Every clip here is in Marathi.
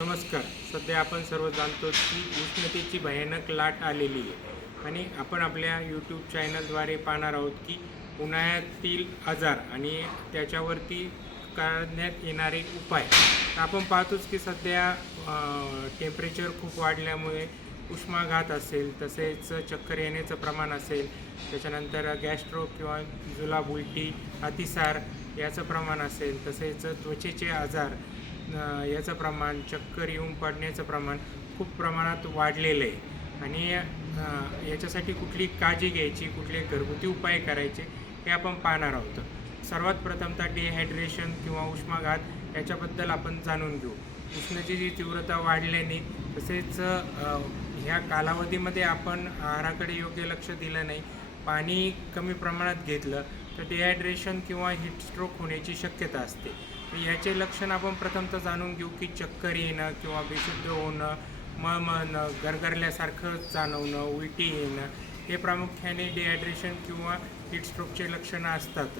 नमस्कार. सध्या आपण सर्व जाणतो की उष्णतेची भयानक लाट आलेली आहे आणि आपण आपल्या यूट्यूब चॅनलद्वारे पाहणार आहोत की उन्हाळ्यातील आजार आणि त्याच्यावरती करण्यात येणारे उपाय. तर आपण पाहतोच की सध्या टेम्परेचर खूप वाढल्यामुळे उष्माघात असेल, तसेच चक्कर येण्याचं प्रमाण असेल, त्याच्यानंतर गॅस्ट्रोक किंवा जुलाब, उलटी, अतिसार याचं प्रमाण असेल, तसेच त्वचेचे आजार याचं प्रमाण, चक्कर येऊन पडण्याचं प्रमाण खूप प्रमाणात वाढलेलं आहे आणि याच्यासाठी कुठली काळजी घ्यायची, कुठले घरगुती उपाय करायचे हे आपण पाहणार आहोत. सर्वात प्रथमतः डिहायड्रेशन किंवा उष्माघात याच्याबद्दल आपण जाणून घेऊ. उष्णतेची तीव्रता वाढल्याने तसेच ह्या कालावधीमध्ये आपण आहाराकडे योग्य लक्ष दिलं नाही, पाणी कमी प्रमाणात घेतलं तर डिहायड्रेशन किंवा हीटस्ट्रोक होण्याची शक्यता असते. याचे लक्षण आपण प्रथमतः जाणून घेऊ की चक्कर येणं किंवा बेशुद्ध होणं, मळमळणं, गरगरल्यासारखं जाणवणं, उलटी येणं हे प्रामुख्याने डिहायड्रेशन किंवा हीटस्ट्रोकचे लक्षणं असतात.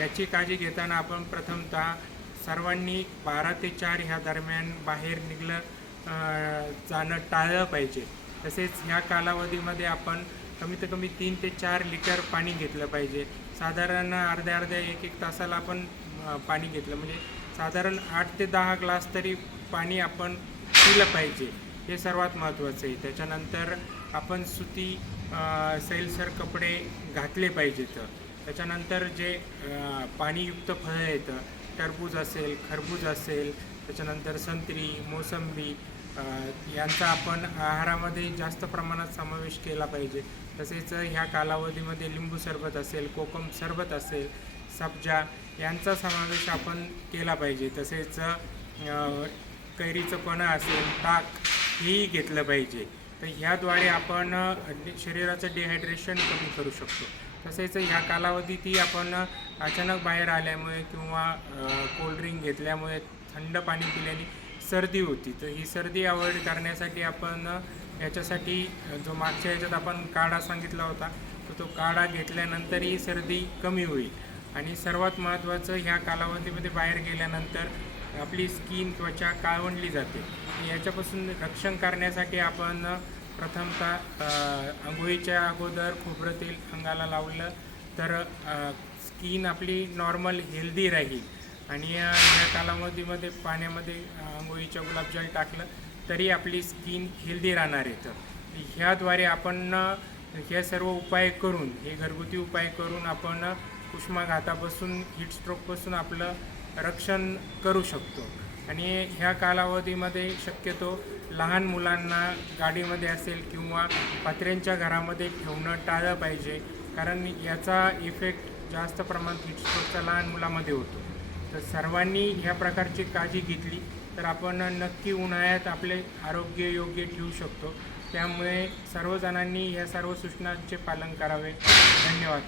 याची काळजी घेताना आपण प्रथमतः सर्वांनी 12 ते 4 ह्या दरम्यान बाहेर जाणं टाळलं पाहिजे. तसेच ह्या कालावधीमध्ये आपण कमीत कमी 3 ते 4 लिटर पाणी घेतलं पाहिजे. साधारण अर्ध्या 1-1 तासाला आपण पाणी घेतलं म्हणजे साधारण 8 ते 10 ग्लास तरी पाणी आपण पिलं पाहिजे. हे सर्वात महत्त्वाचं आहे. त्याच्यानंतर आपण सुती सैलसर कपडे घातले पाहिजेत. त्याच्यानंतर जे पाणीयुक्त फळं येतं, टरबूज असेल, खरबूज असेल, त्याच्यानंतर संत्री, मोसंबी यांचा आपण आहारामध्ये जास्त प्रमाणात समावेश केला पाहिजे. तसेच ह्या कालावधीमध्ये लिंबू सरबत असेल, कोकम सरबत असेल, सब्जा यांचा समावेश आपण केला पाहिजे. तसेच कैरीचं पन्हं असेल, ताक हेही घेतलं पाहिजे. तर ह्याद्वारे आपण शरीराचं डिहायड्रेशन कमी करू शकतो. तसेच ह्या कालावधीतही आपण अचानक बाहेर आल्यामुळे किंवा कोल्ड्रिंक घेतल्यामुळे, थंड पाणी पिल्याने सर्दी होती. तर ही सर्दी अवॉइड करण्यासाठी आपण याच्यासाठी जो मागच्या ह्याच्यात आपण काढा सांगितला होता तर तो काढा घेतल्यानंतरही सर्दी कमी होईल. आणि सर्वात महत्त्वाचं, ह्या कालावधीमध्ये बाहेर गेल्यानंतर आपली त्वचा काळवंडली जाते. याच्यापासून रक्षण करण्यासाठी आपण प्रथमतः अंघोळीच्या अगोदर खोबरं तेल अंगाला लावलं तर स्किन आपली नॉर्मल हेल्दी राहील. आणि या कालावधीमध्ये पाण्यामध्ये अंघोळीच्या गुलाबजल टाकलं तरी आपली स्किन हेल्दी राहणार आहे. तर ह्याद्वारे आपण हे सर्व उपाय करून, हे घरगुती उपाय करून आपण उष्माघातापासून, हीटस्ट्रोकपासून आपलं रक्षण करू शकतो. आणि ह्या कालावधीमध्ये शक्यतो लहान मुलांना गाडीमध्ये असेल किंवा पत्र्यांच्या घरामध्ये ठेवणं टाळलं पाहिजे, कारण याचा इफेक्ट जास्त प्रमाणात हीटस्ट्रोकचा लहान मुलामध्ये होतो. तर सर्वांनी ह्या प्रकारची काळजी घेतली तर आपण नक्की उन्हाळ्यात आपले आरोग्य योग्य ठेवू शकतो. त्यामुळे सर्वजणांनी ह्या सर्व सूचनांचे पालन करावे. धन्यवाद.